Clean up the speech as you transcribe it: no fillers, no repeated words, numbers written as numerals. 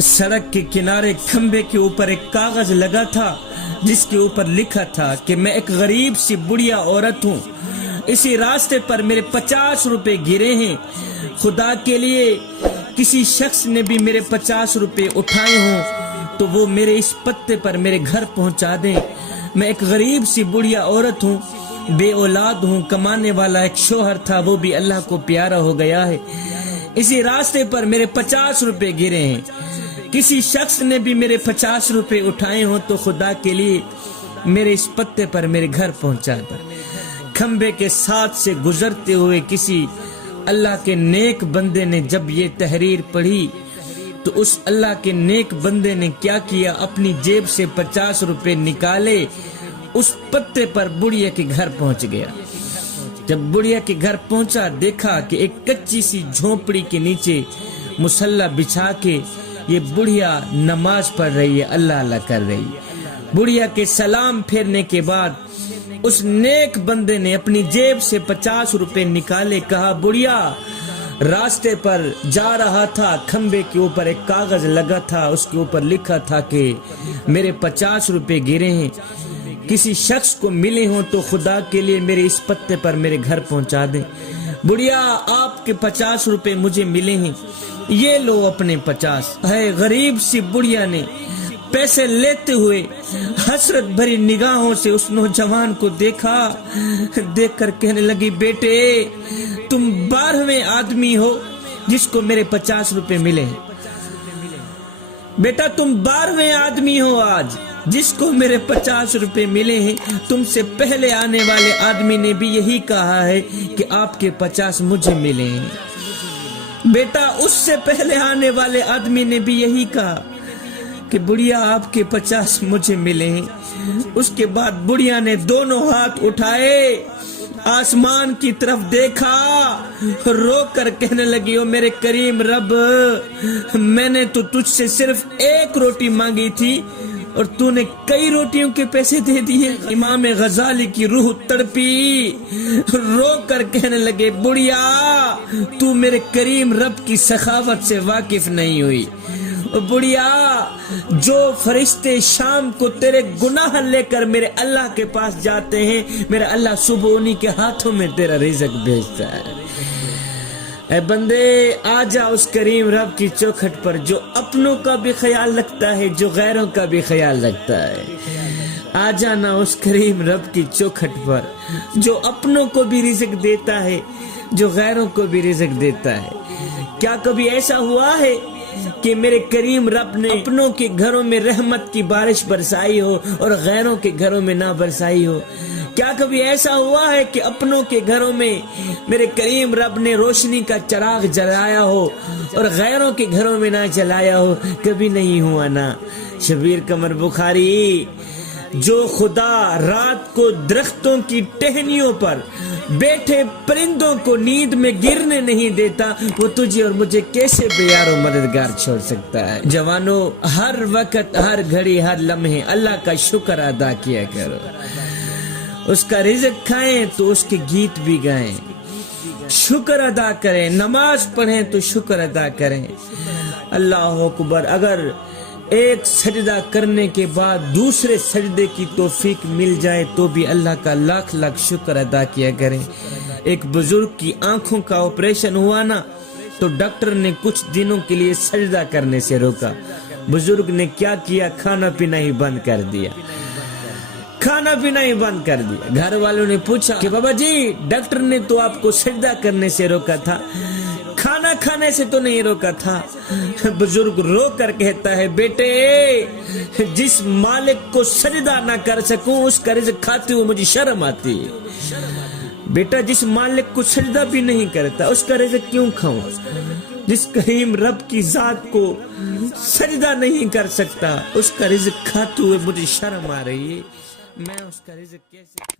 सड़क के किनारे खंबे के ऊपर एक कागज लगा था जिसके ऊपर लिखा था कि मैं एक गरीब सी बुढ़िया औरत हूँ। इसी रास्ते पर मेरे 50 रुपए गिरे हैं। खुदा के लिए किसी शख्स ने भी मेरे 50 रुपए उठाए हों तो वो मेरे इस पत्ते पर मेरे घर पहुंचा दें। मैं एक गरीब सी बुढ़िया औरत हूँ, बे औलाद हूँ। कमाने वाला एक शोहर था, वो भी अल्लाह को प्यारा हो गया है। इसी रास्ते पर मेरे 50 रुपए गिरे हैं। किसी शख्स ने भी मेरे 50 रुपए उठाए हों तो खुदा के लिए मेरे इस पत्ते पर मेरे घर पहुंचा दे। खंबे के साथ से गुजरते हुए किसी अल्लाह के नेक बंदे ने जब ये तहरीर पढ़ी तो उस अल्लाह के नेक बंदे ने क्या किया, अपनी जेब से 50 रुपए निकाले, उस पत्ते पर बुढ़िया के घर पहुंच गया। जब बुढ़िया के घर पहुंचा, देखा कि एक कच्ची सी झोपड़ी के नीचे मुसल्ला बिछा के ये बुढ़िया नमाज पढ़ रही है, अल्लाह अल्लाह कर रही है। बुढ़िया के सलाम फेरने के बाद उस नेक बंदे ने अपनी जेब से 50 रुपए निकाले, कहा बुढ़िया रास्ते पर जा रहा था, खंबे के ऊपर एक कागज लगा था, उसके ऊपर लिखा था कि मेरे 50 रुपए गिरे हैं। किसी शख्स को मिले हों तो खुदा के लिए मेरे इस पत्ते पर मेरे घर पहुंचा दें। बुढ़िया आपके 50 रुपए मुझे मिले हैं, ये लो अपने 50। है गरीब सी बुढ़िया ने पैसे लेते हुए हसरत भरी निगाहों से उस नौजवान को देखा। देखकर कहने लगी, बेटे तुम 12वें आदमी हो जिसको मेरे 50 रुपए मिले हैं। बेटा तुम 12वें आदमी हो आज जिसको मेरे 50 रुपए मिले हैं। तुमसे पहले आने वाले आदमी ने भी यही कहा है कि आपके 50 मुझे मिले हैं। बेटा उससे पहले आने वाले आदमी ने भी यही कहा कि बुढ़िया आपके 50 मुझे मिले हैं। उसके बाद बुढ़िया ने दोनों हाथ उठाए, आसमान की तरफ देखा, रो कर कहने लगी, ओ मेरे करीम रब, मैंने तो तुझसे सिर्फ एक रोटी मांगी थी और तूने कई रोटियों के पैसे दे दिए। इमाम गजाली की रूह तड़पी, रो कर कहने लगे, बुढ़िया तू मेरे करीम रब की सखावत से वाकिफ नहीं हुई। बुढ़िया जो फरिश्ते शाम को तेरे गुनाह लेकर मेरे अल्लाह के पास जाते हैं, मेरा अल्लाह सुबह उन्हीं के हाथों में तेरा रिज़्क भेजता है। ऐ बंदे आजा उस करीम रब की चौखट पर जो अपनों का भी ख्याल रखता है, जो गैरों का भी ख्याल रखता है। आजा ना उस करीम रब की चौखट पर जो अपनों को भी रिज़्क देता है, जो गैरों को भी रिज़्क देता है। क्या कभी ऐसा हुआ है कि मेरे करीम रब ने अपनों के घरों में रहमत की बारिश बरसाई हो और गैरों के घरों में ना बरसाई हो? क्या कभी ऐसा हुआ है कि अपनों के घरों में मेरे करीम रब ने रोशनी का चिराग जलाया हो और गैरों के घरों में ना जलाया हो? कभी नहीं हुआ ना। शबीर कमर बुखारी, जो खुदा रात को दरख्तों की टहनियों पर बैठे परिंदों को नींद में गिरने नहीं देता, वो तुझे और मुझे कैसे बेयार और मददगार छोड़ सकता है। जवानों, हर वक्त हर घड़ी हर लम्हे अल्लाह का शुक्र अदा किया करो। उसका रिज़्क खाएं तो उसके गीत भी गाएं, शुक्र अदा करें। नमाज पढ़ें तो शुक्र अदा करें। अल्लाह अकबर। अगर एक सजदा करने के बाद दूसरे सजदे की तौफीक मिल जाए तो भी अल्लाह का लाख लाख शुक्र अदा किया करें। एक बुजुर्ग की आंखों का ऑपरेशन हुआ ना तो डॉक्टर ने कुछ दिनों के लिए सजदा करने से रोका। बुजुर्ग ने क्या किया, खाना पीना ही बंद कर दिया। खाना पीना ही बंद कर दिया। घर वालों ने पूछा कि बाबा जी डॉक्टर ने तो आपको सजदा करने से रोका था, खाना खाने से तो नहीं रोका था। बुजुर्ग रो कर कहता है, बेटे जिस मालिक को सजदा ना कर सकूं उसका रिज़्क खाते हुए मुझे शर्म आती है। बेटा जिस मालिक को सजदा भी नहीं करता उसका रिज़्क क्यों खाऊं? जिस करीम रब की जात को सजदा नहीं कर सकता उसका रिज़्क खाते हुए मुझे शर्म आ रही है। मैं उसका रिज़्क कैसे